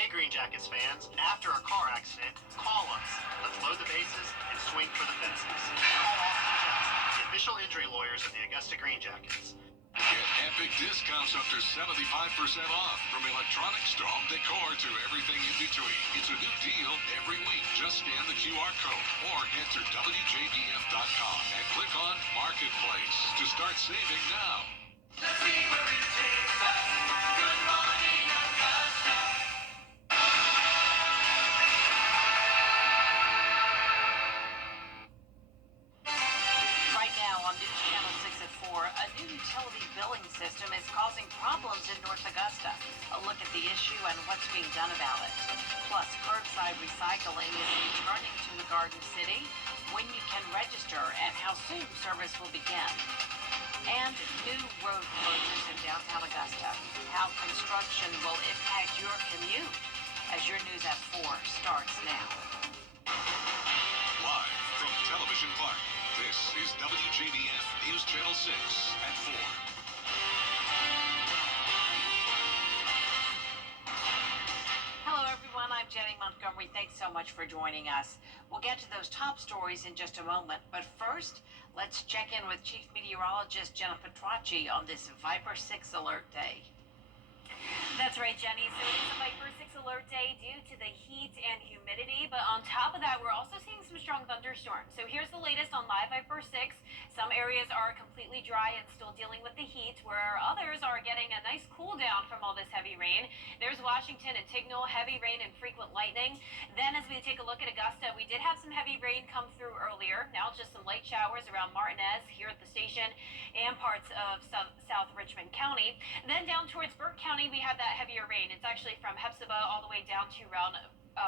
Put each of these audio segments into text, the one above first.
Hey Green Jackets fans, after a car accident, call us. Let's load the bases and swing for the fences. Call Austin Johnson, the official injury lawyers of the Augusta Green Jackets. Get epic discounts up to 75% off, from electronics to home decor to everything in between. It's a new deal every week. Just scan the QR code or enter WJBF.com and click on Marketplace to start saving now. Let's see where it takes us. Good morning, Augusta. Right now on News Channel 6 at 4, a new utility billing system is causing problems in North Augusta. A look at the issue and what's being done about it. Plus, curbside recycling is returning to the Garden City, when you can register, and how soon service will begin. And new road closures in downtown Augusta. How construction will impact your commute. As your News at 4 starts now. Live from Television Park, this is WJBF News Channel 6 at 4. Hello, everyone. I'm Jenny Montgomery. Thanks so much for joining us. We'll get to those top stories in just a moment. But first, let's check in with Chief Meteorologist Jenna Petracci on this Viper 6 alert day. That's right, Jenny. So it is a Viper 6 alert day due to the heat and humidity, but on top of that, we're also seeing some strong thunderstorms. So here's the latest on live Viper 6. Some areas are completely dry and still dealing with the heat, where others are getting a nice cool down from all this heavy rain. There's Washington and Tignal, heavy rain and frequent lightning. Then as we take a look at Augusta, we did have some heavy rain come through earlier. Now just some light showers around Martinez here at the station and parts of South Richmond County. Then down towards Burke County, we have that heavier rain. It's actually from Hepzibah all the way down to around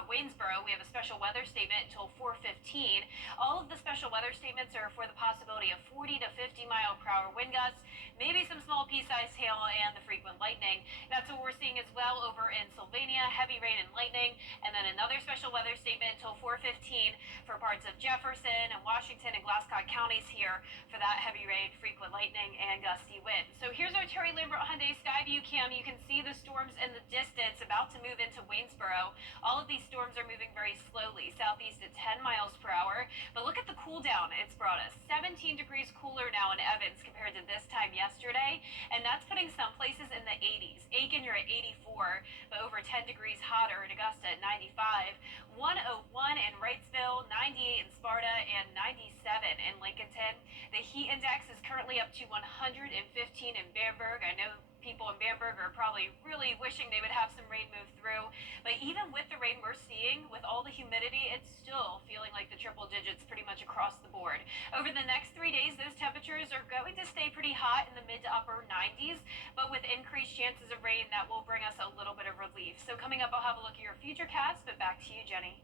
Waynesboro. We have a special weather statement until 4:15. All of the special weather statements are for the possibility of 40 to 50 mile per hour wind gusts, maybe some small pea-sized hail and the frequent lightning. That's what we're seeing as well over in Sylvania, heavy rain and lightning, and then another special weather statement until 4:15 for parts of Jefferson and Washington and Glasscock counties here for that heavy rain, frequent lightning, and gusty wind. So here's our Terry Lambert Hyundai Skyview cam. You can see the storms in the distance about to move into Waynesboro. All of these storms are moving very slowly, southeast at 10 miles per hour. But look at the cool down it's brought us. 17 degrees cooler now in Evans compared to this time yesterday, and that's putting some places in the 80s. Aiken, you're at 84, but over 10 degrees hotter in Augusta at 95. 101 in Wrightsville, 98 in Sparta, and 97 in Lincolnton. The heat index is currently up to 115 in Bamberg. I know people in Bamberg are probably really wishing they would have some rain move through. But even with the rain we're seeing, with all the humidity, it's still feeling like the triple digits pretty much across the board. Over the next 3 days, those temperatures are going to stay pretty hot in the mid to upper 90s, but with increased chances of rain, that will bring us a little bit of relief. So coming up, I'll have a look at your future cast, but back to you, Jenny.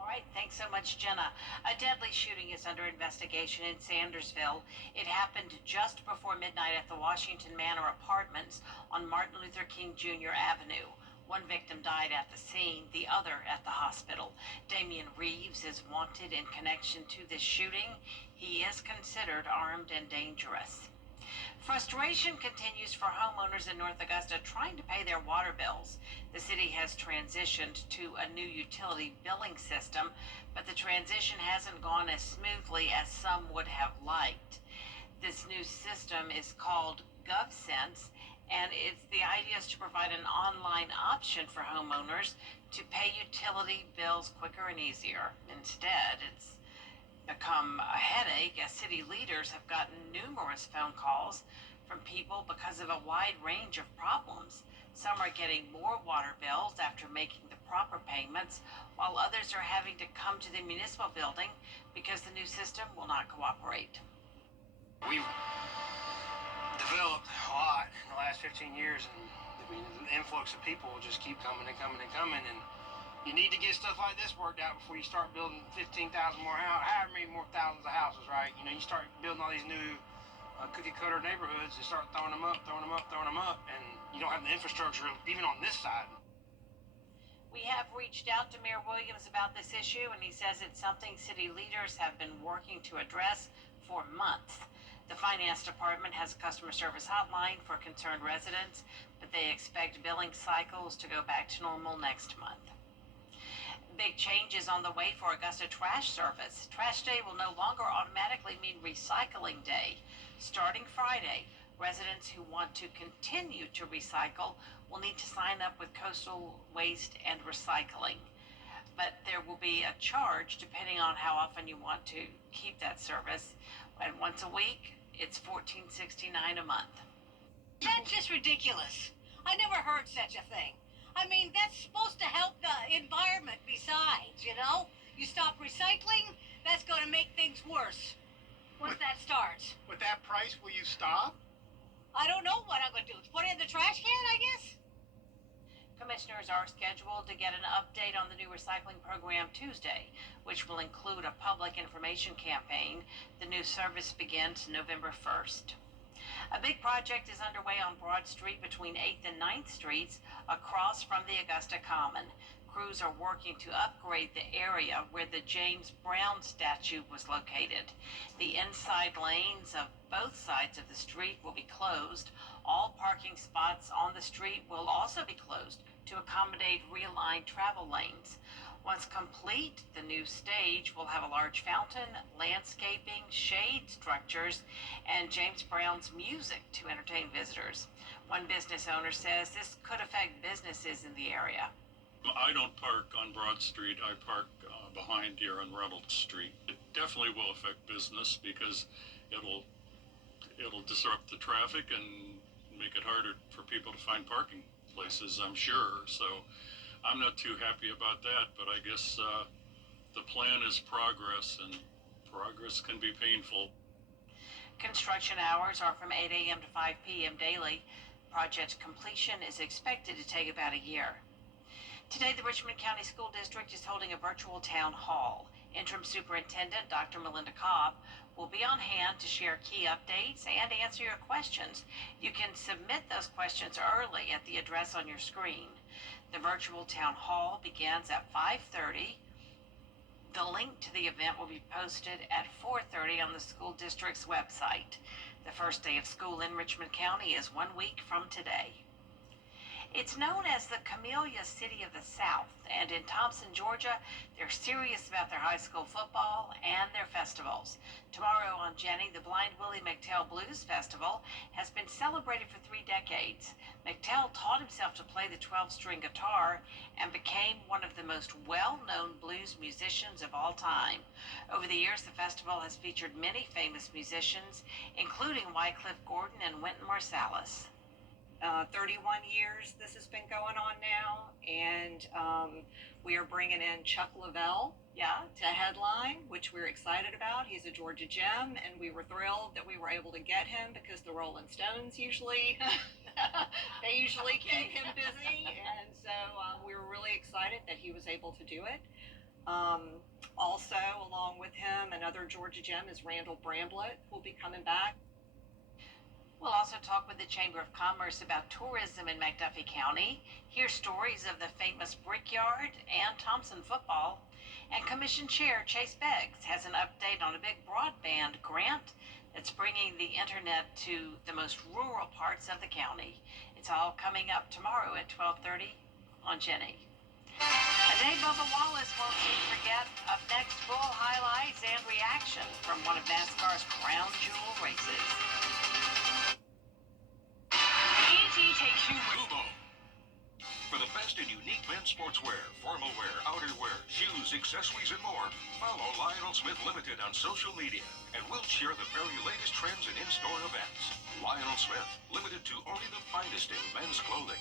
All right, thanks so much, Jenna. A deadly shooting is under investigation in Sandersville. It happened just before midnight at the Washington Manor Apartments on Martin Luther King Jr. Avenue. One victim died at the scene, the other at the hospital. Damian Reeves is wanted in connection to this shooting. He is considered armed and dangerous. Frustration continues for homeowners in North Augusta trying to pay their water bills. The city has transitioned to a new utility billing system, but the transition hasn't gone as smoothly as some would have liked. This new system is called GovSense, and the idea is to provide an online option for homeowners to pay utility bills quicker and easier. Instead, it's become a headache as city leaders have gotten numerous phone calls from people because of a wide range of problems. Some are getting more water bills after making the proper payments, while others are having to come to the municipal building because the new system will not cooperate. We've developed a lot in the last 15 years, and the influx of people will just keep coming and coming and coming, and you need to get stuff like this worked out before you start building 15,000 more houses, however many more thousands of houses, right? You know, you start building all these new cookie cutter neighborhoods and start throwing them up, and you don't have the infrastructure even on this side. We have reached out to Mayor Williams about this issue, and he says it's something city leaders have been working to address for months. The finance department has a customer service hotline for concerned residents, but they expect billing cycles to go back to normal next month. Big changes on the way for Augusta Trash Service. Trash Day will no longer automatically mean Recycling Day. Starting Friday, residents who want to continue to recycle will need to sign up with Coastal Waste and Recycling. But there will be a charge depending on how often you want to keep that service. And once a week, it's $14.69 a month. That's just ridiculous. I never heard such a thing. I mean, that's supposed to help the environment besides, you know? You stop recycling, that's going to make things worse once that starts. With that price, will you stop? I don't know what I'm going to do. Put it in the trash can, I guess? Commissioners are scheduled to get an update on the new recycling program Tuesday, which will include a public information campaign. The new service begins November 1st. A big project is underway on Broad Street between 8th and 9th Streets across from the Augusta Common. Crews are working to upgrade the area where the James Brown statue was located. The inside lanes of both sides of the street will be closed. All parking spots on the street will also be closed to accommodate realigned travel lanes. Once complete, the new stage will have a large fountain, landscaping, shade structures, and James Brown's music to entertain visitors. One business owner says this could affect businesses in the area. I don't park on Broad Street. I park behind here on Reynolds Street. It definitely will affect business because it'll disrupt the traffic and make it harder for people to find parking places, I'm sure. So I'm not too happy about that, but I guess the plan is progress, and progress can be painful. Construction hours are from 8 a.m. to 5 p.m. daily. Project completion is expected to take about a year. Today, the Richmond County School District is holding a virtual town hall. Interim Superintendent Dr. Melinda Cobb will be on hand to share key updates and answer your questions. You can submit those questions early at the address on your screen. The virtual town hall begins at 5:30. The link to the event will be posted at 4:30 on the school district's website. The first day of school in Richmond County is 1 week from today. It's known as the Camellia City of the South, and in Thompson, Georgia, they're serious about their high school football and their festivals. Tomorrow on Jenny, the Blind Willie McTell Blues Festival has been celebrated for 3 decades. McTell taught himself to play the 12-string guitar and became one of the most well-known blues musicians of all time. Over the years, the festival has featured many famous musicians, including Wycliffe Gordon and Wynton Marsalis. 31 years this has been going on now, and we are bringing in Chuck Lavelle to headline, which we're excited about. He's a Georgia gem, and we were thrilled that we were able to get him because the Rolling Stones usually keep him busy, and so we were really excited that he was able to do it. Also, along with him, another Georgia gem is Randall Bramblett, who will be coming back. We'll also talk with the Chamber of Commerce about tourism in McDuffie County, hear stories of the famous Brickyard and Thompson football, and Commission Chair Chase Beggs has an update on a big broadband grant that's bringing the internet to the most rural parts of the county. It's all coming up tomorrow at 12:30 on Jenny. A day Bubba Wallace won't soon forget. Up next, full highlights and reaction from one of NASCAR's crown jewel races. Takes you Ubo. For the best in unique men's sportswear, formal wear, outerwear, shoes, accessories, and more, follow Lionel Smith Limited on social media, and we'll share the very latest trends and in-store events. Lionel Smith, limited to only the finest in men's clothing.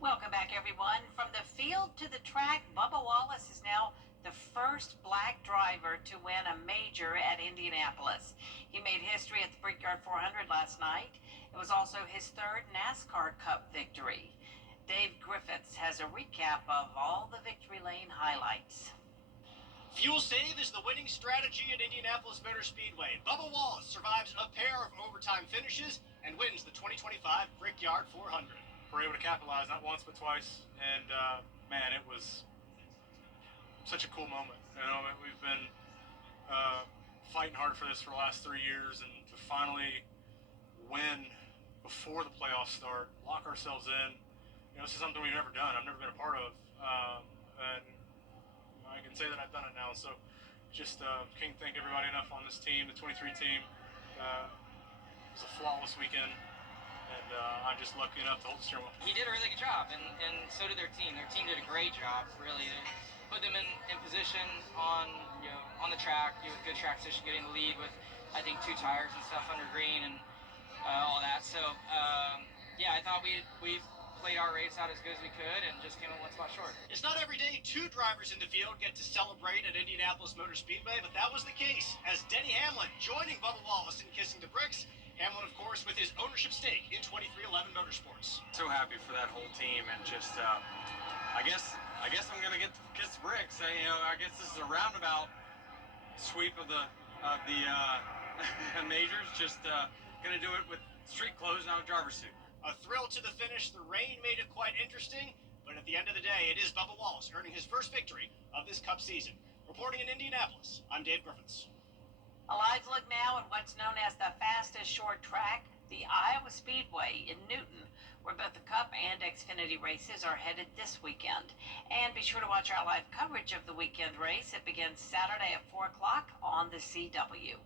Welcome back, everyone. From the field to the track, Bubba Wallace is now the first black driver to win a major at Indianapolis. He made history at the Brickyard 400 last night. It was also his third NASCAR Cup victory. Dave Griffiths has a recap of all the victory lane highlights. Fuel save is the winning strategy at Indianapolis Motor Speedway. Bubba Wallace survives a pair of overtime finishes and wins the 2025 Brickyard 400. We're able to capitalize not once but twice, and man, it was such a cool moment. You know, we've been fighting hard for this for the last 3 years, and to finally win before the playoffs start, lock ourselves in. This is something we've never done. I've never been a part of, and I can say that I've done it now. So, just can't thank everybody enough on this team, the 23 team. It was a flawless weekend, and I'm just lucky enough to hold the steering wheel. He did a really good job, and so did their team. Their team did a great job, really. They put them in position on the track, with good track position, getting the lead with, I think, 2 tires and stuff under green and all that. So, yeah, I thought we played our race out as good as we could and just came in 1 spot short. It's not every day 2 drivers in the field get to celebrate at Indianapolis Motor Speedway, but that was the case as Denny Hamlin joining Bubba Wallace in kissing the bricks. Hamlin, of course, with his ownership stake in 2311 Motorsports. So happy for that whole team, and just I guess I'm gonna get to kiss the bricks. I guess this is a roundabout sweep of the majors. Just gonna do it with street clothes and out of driver's suit. A thrill to the finish. The rain made it quite interesting, but at the end of the day, it is Bubba Wallace earning his first victory of this Cup season. Reporting in Indianapolis, I'm Dave Griffiths. A live look now at what's known as the fastest short track, the Iowa Speedway in Newton, where both the Cup and Xfinity races are headed this weekend. And be sure to watch our live coverage of the weekend race. It begins Saturday at 4 o'clock on the CW.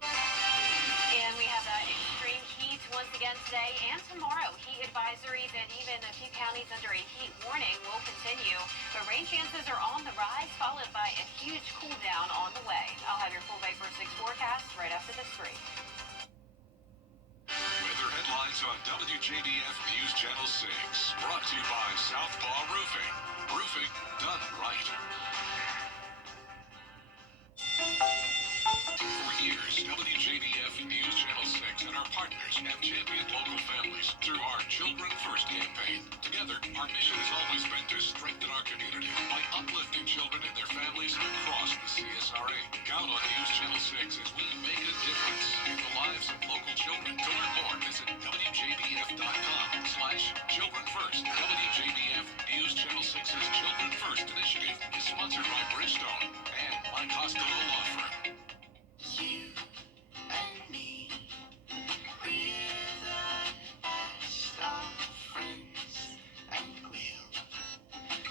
And we have extreme heat once again today and tomorrow. Heat advisories and even a few counties under a heat warning will continue. But rain chances are on the rise, followed by a huge cool down on the way. I'll have your full Vapor 6 forecast right after this break. Weather headlines on WJBF News Channel 6. Brought to you by Southpaw Roofing. Roofing done right. For years, WJBF News Channel 6 and our partners have championed local families through our Children First campaign. Together, our mission has always been to strengthen our community by uplifting children and their families across the CSRA. Count on News Channel 6 as we make a difference in the lives of local children. To learn more, visit WJBF.com/Children First. WJBF News Channel 6's Children First initiative is sponsored by Bridgestone and Mike Costello Law Firm. You and me, we're the best of friends, and we'll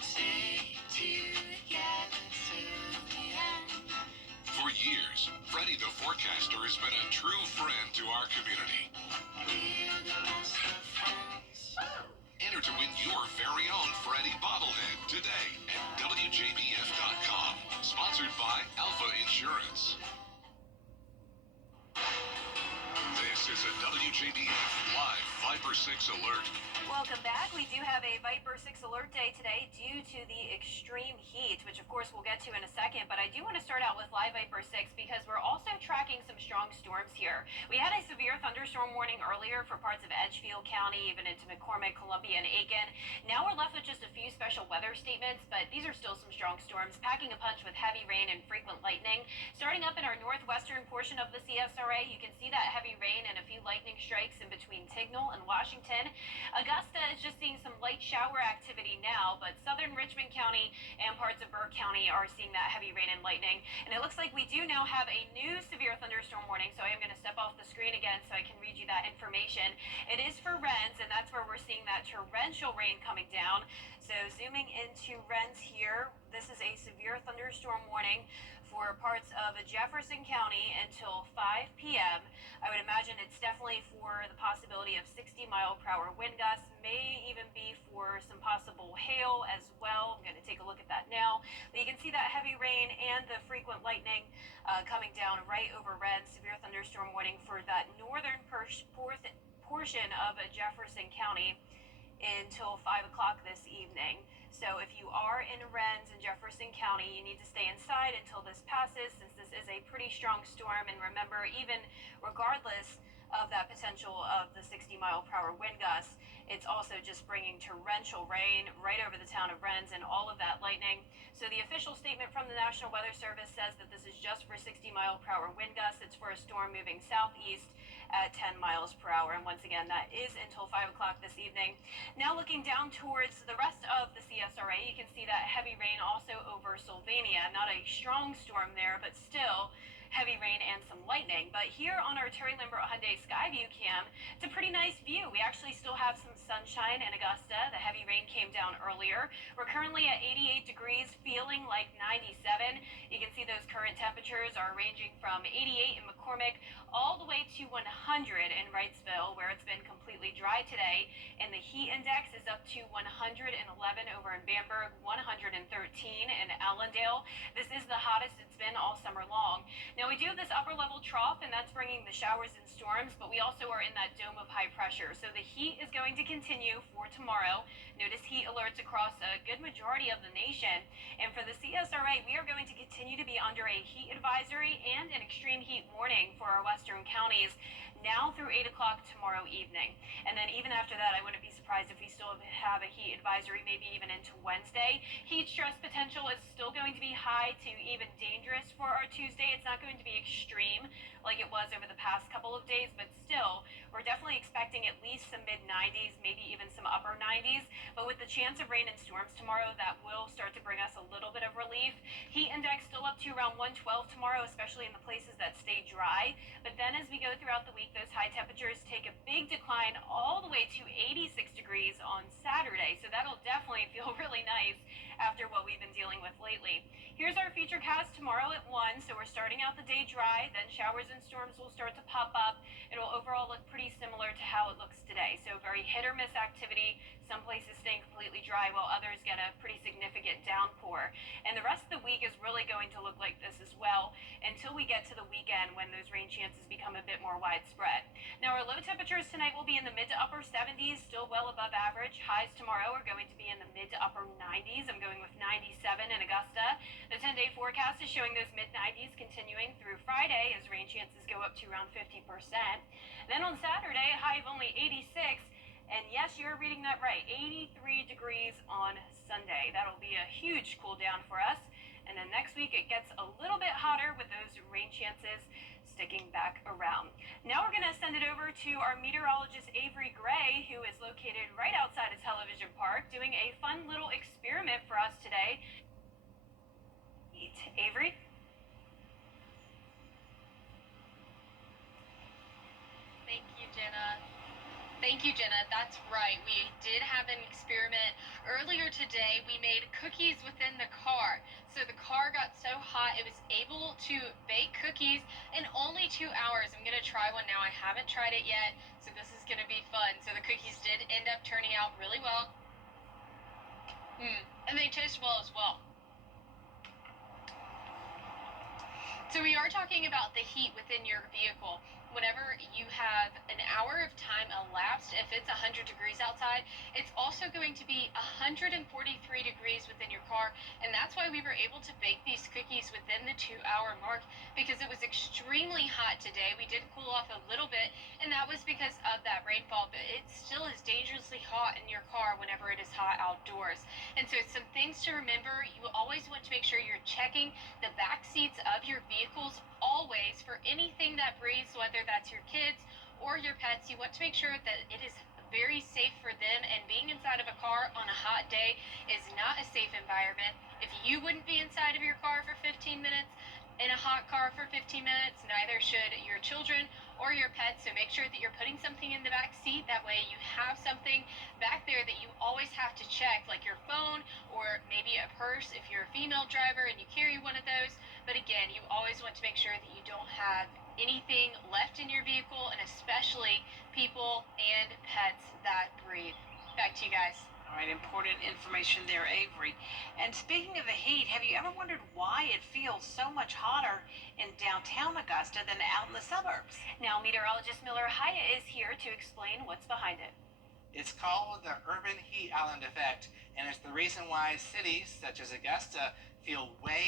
stay together till the end. For years, Freddie the Forecaster has been a true friend to our community. We're the best of friends. Enter to win your very own Freddie bobblehead today at WJBF.com. Sponsored by Alpha Insurance. This is a WJBF Live Viper 6 alert. Welcome back. We do have a Viper 6 alert day today due to the extreme heat, which of course we'll get to in a second, but I do want to start out with Live Viper 6 because we're also tracking some strong storms here. We had a severe thunderstorm warning earlier for parts of Edgefield County, even into McCormick, Columbia, and Aiken. Now we're left with just a few special weather statements, but these are still some strong storms, packing a punch with heavy rain and frequent lightning. Starting up in our northwestern portion of the CSRA, you can see that heavy rain and a few lightning strikes in between Tignal and Washington. Augusta is just seeing some light shower activity now, but southern Richmond County and parts of Burke County are seeing that heavy rain and lightning. And it looks like we do now have a new severe thunderstorm warning, so I am going to step off the screen again so I can read you that information. It is for Rennes, and that's where we're seeing that torrential rain coming down. So zooming into Rennes here, this is a severe thunderstorm warning for parts of Jefferson County until 5 p.m. I would imagine it's definitely for the possibility of 60-mile-per-hour wind gusts, may even be for some possible hail as well. I'm going to take a look at that now. But you can see that heavy rain and the frequent lightning coming down right over Rennes. Severe thunderstorm warning for that northern portion of Jefferson County until 5 o'clock this evening. So if you are in Rennes in Jefferson County, you need to stay inside until this passes, since this is a pretty strong storm. And remember, even regardless of that potential of the 60-mile-per-hour wind gusts, it's also just bringing torrential rain right over the town of Rennes and all of that lightning. So the official statement from the National Weather Service says that this is just for 60-mile-per-hour wind gusts. It's for a storm moving southeast at 10 miles per hour. And once again, that is until 5 o'clock this evening. Now looking down towards the rest of the CSRA, you can see that heavy rain also over Sylvania. Not a strong storm there, but still heavy rain and some lightning. But here on our Terry Lambert Hyundai Skyview cam, it's a pretty nice view. We actually still have some sunshine in Augusta. The heavy rain came down earlier. We're currently at 88 degrees, feeling like 97. You can see those current temperatures are ranging from 88 in McCormick all the way to 100 in Wrightsville, where it's been completely dry today. And the heat index is up to 111 over in Bamberg, 113 in Allendale. This is the hottest it's been all summer long. Now we do have this upper level trough, and that's bringing the showers and storms, but we also are in that dome of high pressure. So the heat is going to continue for tomorrow. Notice heat alerts across a good majority of the nation. And for the CSRA, we are going to continue to be under a heat advisory and an extreme heat warning for our western counties now through 8 o'clock tomorrow evening. And then even after that, I wouldn't be surprised if we still have a heat advisory, maybe even into Wednesday. Heat stress potential is still going to be high to even dangerous for our Tuesday. It's not going to be extreme like it was over the past couple of days, but still, we're definitely expecting at least some mid-90s, maybe even some upper 90s. But with the chance of rain and storms tomorrow, that will start to bring us a little bit of relief. Heat index still up to around 112 tomorrow, especially in the places that stay dry. But then as we go throughout the week, those high temperatures take a big decline all the way to 86 degrees on Saturday. So that'll definitely feel really nice after what we've been dealing with lately. Here's our future cast tomorrow at 1. So we're starting out the day dry, then showers and storms will start to pop up. It'll overall look pretty similar to how it looks today. So very hit or miss activity. Some places staying completely dry while others get a pretty significant downpour. And the rest of the week is really going to look like this as well until we get to the weekend when those rain chances become a bit more widespread. Now our low temperatures tonight will be in the mid to upper 70s, still well above average. Highs tomorrow are going to be in the mid to upper 90s. I'm going with 97 in Augusta. The 10-day forecast is showing those mid-90s continuing through Friday as rain chances go up to around 50%. Then on Saturday, a high of only 86. And yes, you're reading that right, 83 degrees on Sunday. That'll be a huge cool down for us. And then next week it gets a little bit hotter with those rain chances sticking back around. Now we're going to send it over to our meteorologist Avery Gray, who is located right outside of Television Park, doing a fun little experiment for us today. Avery? Thank you, Jenna. Thank you, Jenna. That's right. We did have an experiment earlier today. We made cookies within the car. So the car got so hot, it was able to bake cookies in only 2 hours. I'm going to try one now. I haven't tried it yet, so this is going to be fun. So the cookies did end up turning out really well. And they taste well as well. So we are talking about the heat within your vehicle. Whenever you have an hour of time elapsed, if it's 100 degrees outside, it's also going to be 143 degrees within your car. And that's why we were able to bake these cookies within the 2-hour mark, because it was extremely hot today. We did cool off a little bit, and that was because of that rainfall, but it still is dangerously hot in your car whenever it is hot outdoors. And so some things to remember, you always want to make sure you're checking the back seats of your vehicles always for anything that breathes, whether that's your kids or your pets. You want to make sure that it is very safe for them, and being inside of a car on a hot day is not a safe environment. If you wouldn't be inside of your car for 15 minutes, in a hot car for 15 minutes, neither should your children or your pets. So make sure that you're putting something in the back seat. That way you have something back there that you always have to check, like your phone or maybe a purse if you're a female driver and you carry one of those. But again, you always want to make sure that you don't have anything left in your vehicle, and especially people and pets that breathe. Back to you guys. All right, important information there, Avery. And speaking of the heat, have you ever wondered why it feels so much hotter in downtown Augusta than out in the suburbs? Now, meteorologist Miller Hyatt is here to explain what's behind it. It's called the urban heat island effect, and it's the reason why cities such as Augusta feel way